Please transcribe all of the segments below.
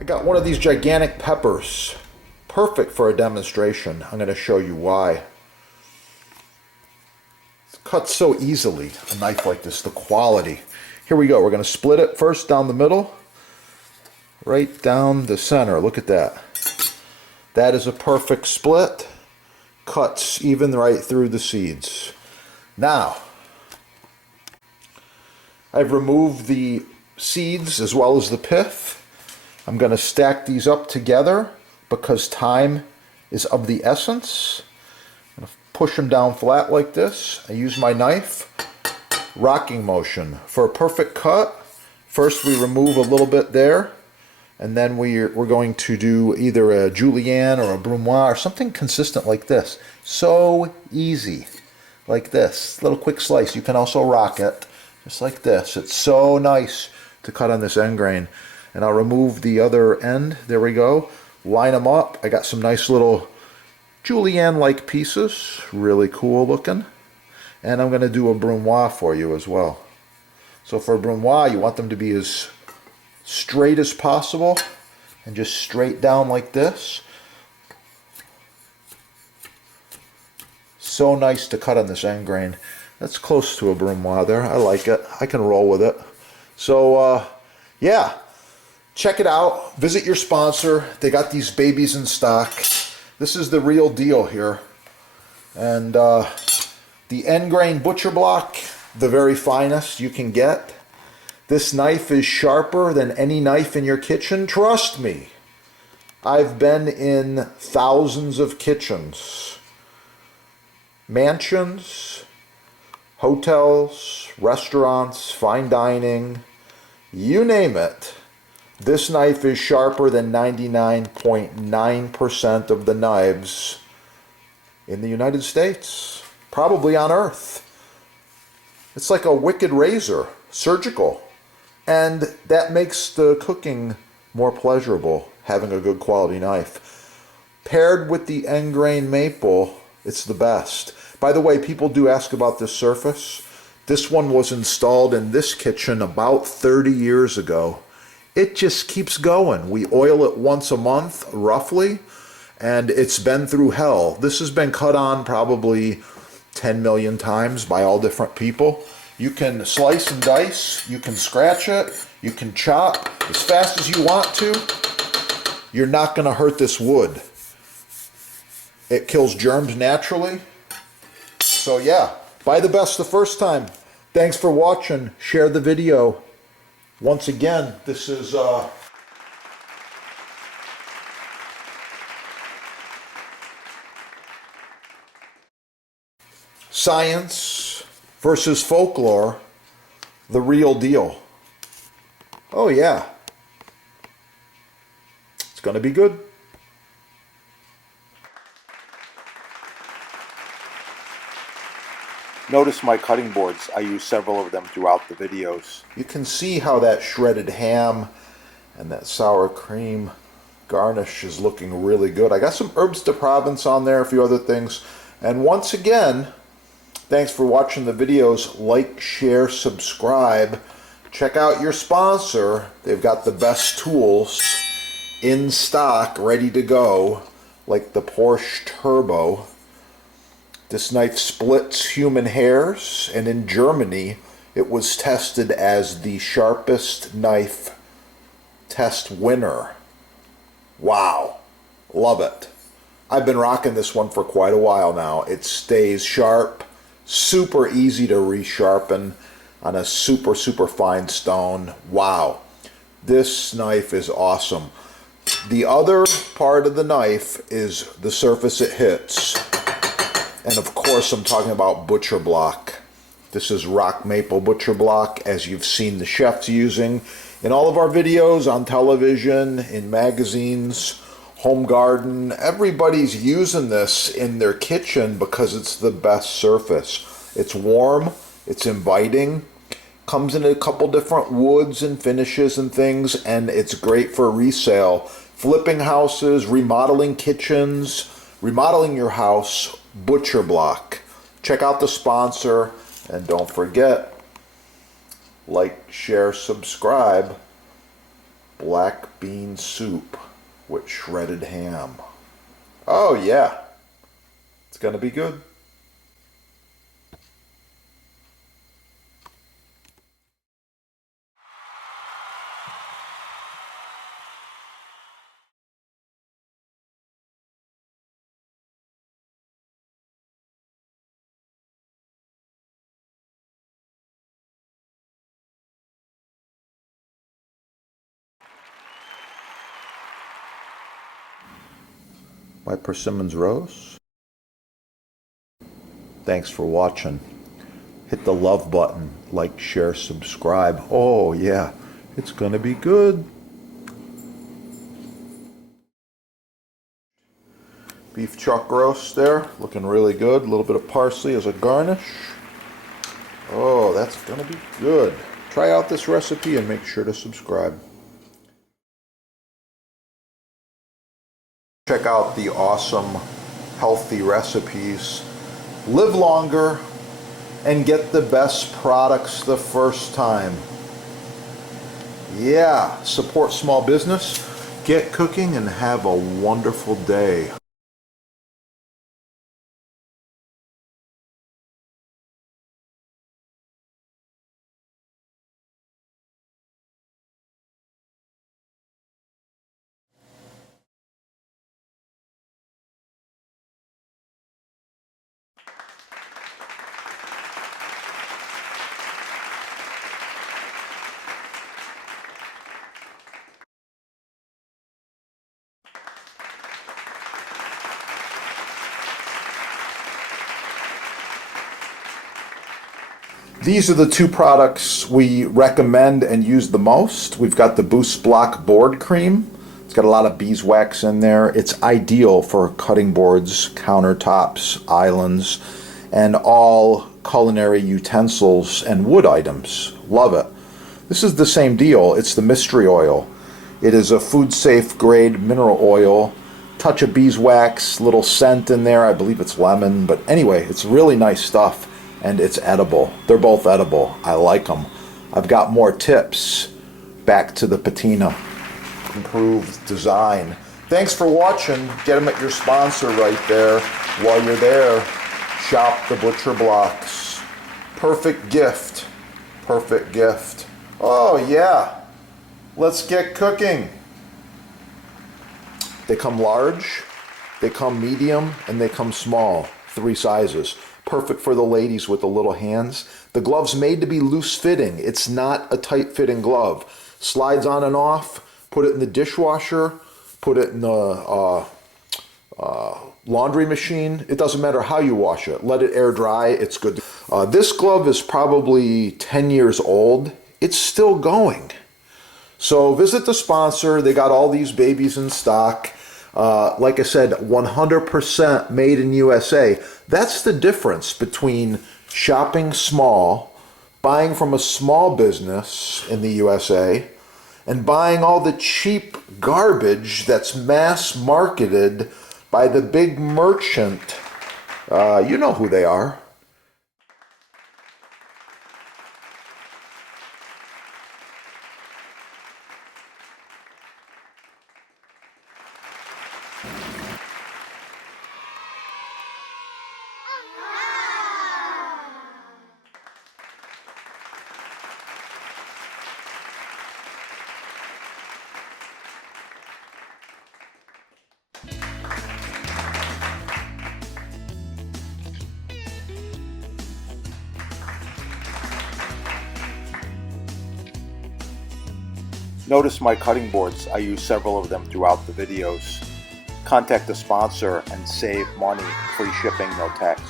I got one of these gigantic peppers. Perfect for a demonstration. I'm going to show you why. It's cut so easily, a knife like this, the quality. Here we go. We're going to split it first down the middle, right down the center. Look at that. That is a perfect split. Cuts even right through the seeds. Now, I've removed the seeds as well as the pith. I'm going to stack these up together because time is of the essence. I'm going to push them down flat like this. I use my knife, rocking motion. For a perfect cut, first we remove a little bit there, and then we're going to do either a julienne or a brunoise or something consistent like this. So easy, like this. Little quick slice. You can also rock it, just like this. It's so nice to cut on this end grain. And I'll remove the other end. There we go. Line them up. I got some nice little julienne-like pieces. Really cool looking. And I'm going to do a brunoise for you as well. So for a brunoise, you want them to be as straight as possible. And just straight down like this. So nice to cut on this end grain. That's close to a brunoise there. I like it. I can roll with it. So, yeah. Check it out. Visit your sponsor. They got these babies in stock. This is the real deal here. And the end grain butcher block, the very finest you can get. This knife is sharper than any knife in your kitchen. Trust me. I've been in thousands of kitchens, mansions, hotels, restaurants, fine dining, you name it. This knife is sharper than 99.9% of the knives in the United States, probably on Earth. It's like a wicked razor, surgical. And that makes the cooking more pleasurable, having a good quality knife. Paired with the end grain maple, it's the best. By the way, people do ask about this surface. This one was installed in this kitchen about 30 years ago. It just keeps going. We oil it once a month, roughly, and it's been through hell. This has been cut on probably 10 million times by all different people. You can slice and dice, you can scratch it, you can chop as fast as you want to. You're not going to hurt this wood. It kills germs naturally. So yeah, buy the best the first time. Thanks for watching. Share the video. Once again, this is science versus folklore, the real deal. Oh yeah, it's going to be good. Notice my cutting boards. I use several of them throughout the videos. You can see how that shredded ham and that sour cream garnish is looking really good. I got some herbes de Provence on there, a few other things. And once again, thanks for watching the videos. Like, share, subscribe. Check out your sponsor. They've got the best tools in stock, ready to go, like the Porsche Turbo. This knife splits human hairs, and in Germany it was tested as the sharpest knife test winner. Wow, love it. I've been rocking this one for quite a while now. It stays sharp, super easy to resharpen on a super fine stone. Wow, this knife is awesome. The other part of the knife is the surface it hits. And of course I'm talking about butcher block. This is rock maple butcher block, as you've seen the chefs using in all of our videos, on television, in magazines, home garden. Everybody's using this in their kitchen because it's the best surface. It's warm, it's inviting, comes in a couple different woods and finishes and things, and it's great for resale. Flipping houses, remodeling kitchens, remodeling your house. Butcher block. Check out the sponsor, and don't forget, like, share, subscribe. black bean soup with shredded ham. Oh yeah, it's gonna be good. My persimmons roast. Thanks for watching. Hit the love button, like, share, subscribe. Oh yeah, it's gonna be good. Beef chuck roast there, looking really good. A little bit of parsley as a garnish. Oh, that's gonna be good. Try out this recipe and make sure to subscribe. Check out the awesome healthy recipes. Live longer and get the best products the first time. Yeah, support small business, get cooking, and have a wonderful day. These are the two products we recommend and use the most. We've got the Boost Block board cream. It's got a lot of beeswax in there. It's ideal for cutting boards, countertops, islands, and all culinary utensils and wood items. Love it. This is the same deal. It's the mystery oil. It is a food safe grade mineral oil. Touch of beeswax, little scent in there. I believe it's lemon, but anyway, it's really nice stuff. And it's edible. They're both edible. I like them. I've got more tips. Back to the patina. Improved design. Thanks for watching. Get them at your sponsor right there. While you're there, shop the butcher blocks. Perfect gift. Perfect gift. Oh yeah. Let's get cooking. They come large, they come medium, and they come small. 3 sizes. Perfect for the ladies with the little hands. The glove's made to be loose fitting. It's not a tight fitting glove. Slides on and off. Put it in the dishwasher. Put it in the laundry machine. It doesn't matter how you wash it. Let it air dry. It's good. This glove is probably 10 years old. It's still going. So visit the sponsor. They got all these babies in stock. Like I said, 100% made in USA. That's the difference between shopping small, buying from a small business in the USA, and buying all the cheap garbage that's mass marketed by the big merchant. You know who they are. Notice my cutting boards. I use several of them throughout the videos. Contact the sponsor and save money. Free shipping, no tax.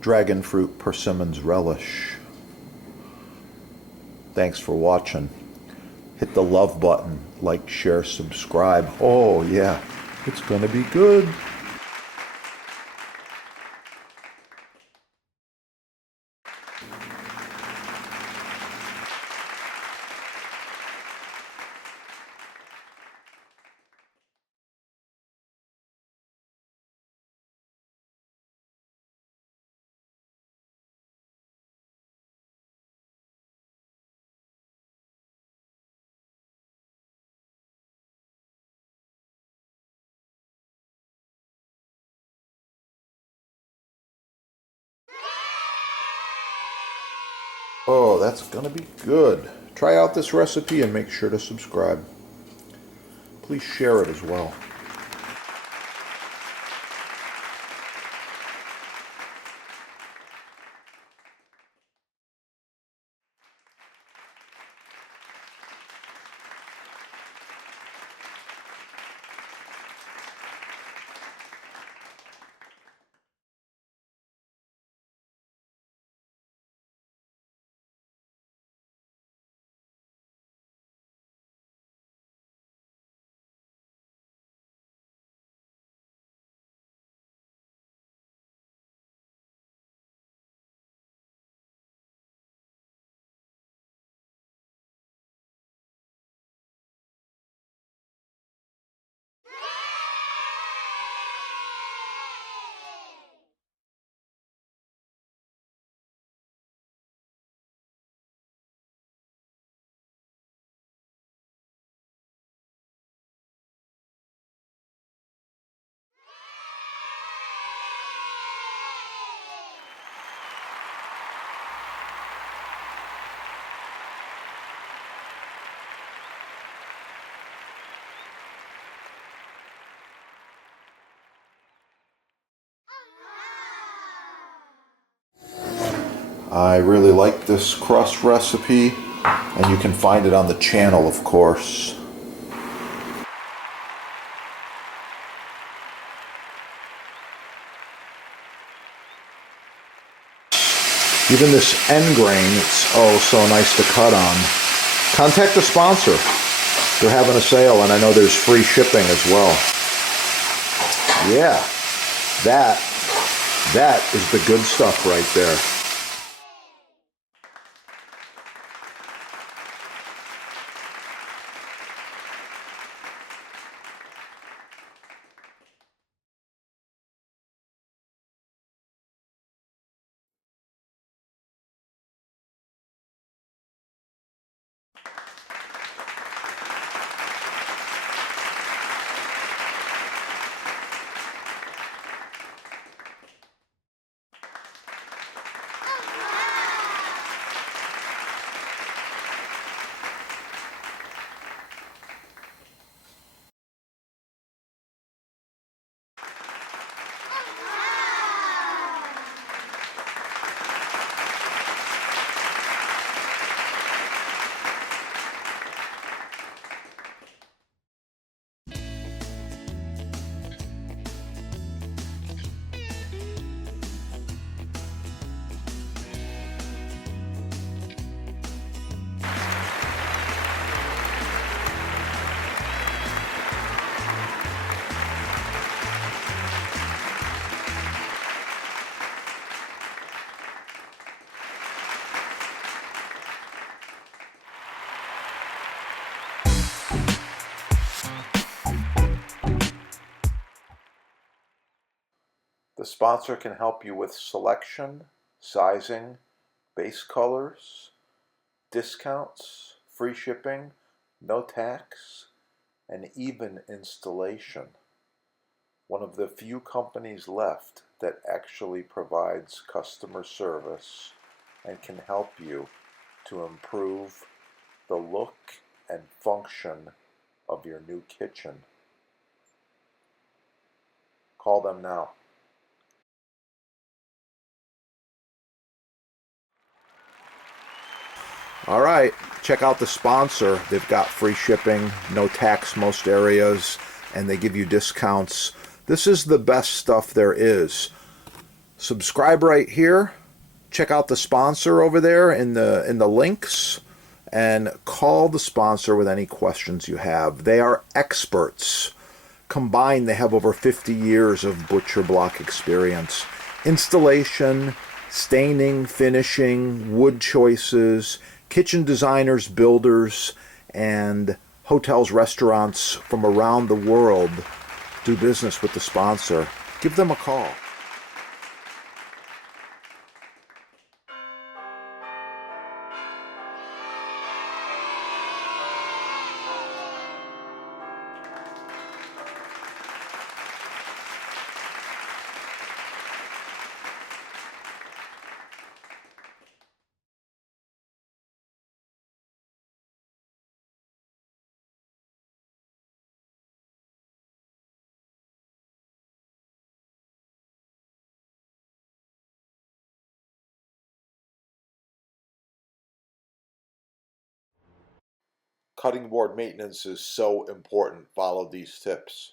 Dragon fruit persimmons relish. Thanks for watching. Hit the love button, like, share, subscribe. Oh yeah, it's gonna be good. Oh, that's gonna be good. Try out this recipe and make sure to subscribe. Please share it as well. I really like this crust recipe, and you can find it on the channel, of course. Even this end grain, it's oh so nice to cut on. Contact the sponsor. They're having a sale, and I know there's free shipping as well. Yeah, that is the good stuff right there. The sponsor can help you with selection, sizing, base colors, discounts, free shipping, no tax, and even installation. One of the few companies left that actually provides customer service and can help you to improve the look and function of your new kitchen. Call them now. All right, check out the sponsor. They've got free shipping, no tax most areas, and they give you discounts. This is the best stuff there is. Subscribe right here. Check out the sponsor over there in the links, and call the sponsor with any questions you have. They are experts. Combined, they have over 50 years of butcher block experience. Installation, staining, finishing, wood choices, kitchen designers, builders, and hotels, restaurants from around the world do business with the sponsor. Give them a call. Cutting board maintenance is so important. Follow these tips.